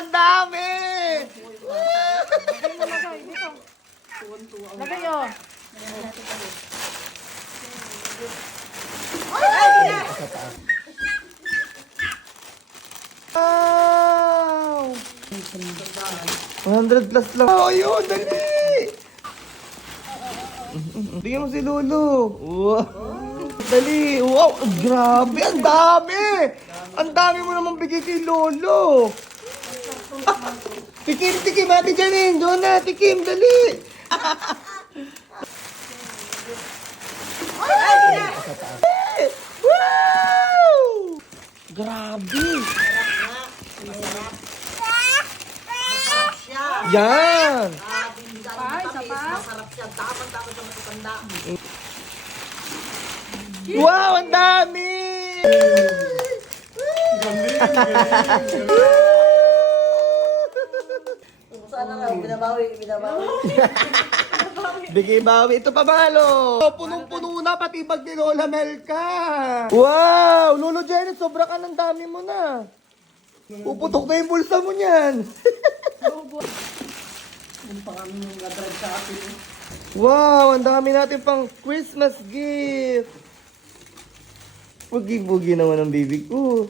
Ang dami! Lagay oh. Wow! 100 plus lang. Oh, yun, dali! Bigyan mo si Lolo. Wow! Dali! Wow! Grabe! Ang dami! Ang dami mo naman bigay kay Lolo! Tikim, tikim! Ate Janine! Doon na! Tikim! Dali! Wow! Grabe! Yan! Masarap siya. Dapat siya matutanda. Wow! Ang dami! Sana raw, binabawi. Bigay bawi. Ito pa malo. Punong-puno na pati bag ni Lola Melka. Wow! Lolo Janet, sobra ka ng dami mo na. Puputok na yung bulsa mo niyan. Wow! Ang dami natin pang Christmas gift. Bugi-bugi naman ang baby ko.